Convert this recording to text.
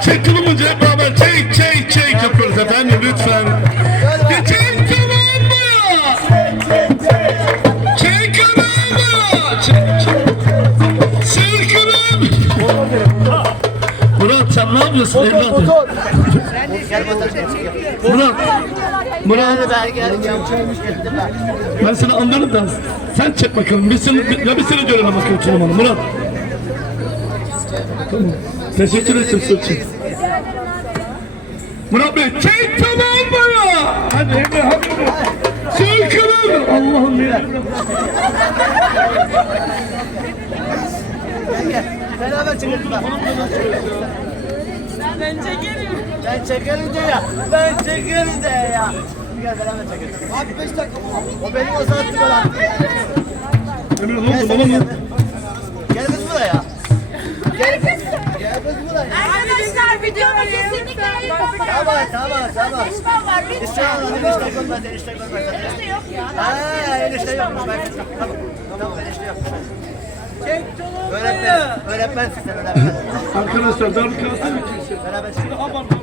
çek çek yapıyoruz efendim lütfen. Çek tamam mı? Çek mı? Çek çek. Sırkının. Murat sen ne yapıyorsun evladım? Murat. Murat. Ben seni anlarım da sen çek bakalım. Bir seni, ya bir seni görelim bakalım Murat. Tamam. Teşekkür ederim Sırçın. Murat Bey çek tamam ya? Hadi Emre hadi Emre. Allah'ım ya. Beraber çekelim bak. Ben çekerim. Ben çekerim de ya. Ben çekerim de ya. Gel beraber çekelim. Abi 5 dakika. O benim o olan. Emre ne oldu bana mı? Arkadaşlar videoma kesinlikle el Tamam tamam tamam. Enişte görmez enişte görmez. Enişte yok ya. Haa enişte yokmuş ben. Tamam. Tamam enişte yokmuş. Öğretmen. Öğretmensin sen öğretmen. Arkadaşlar darbe kalsın mı kimse? Beraber. Abartma.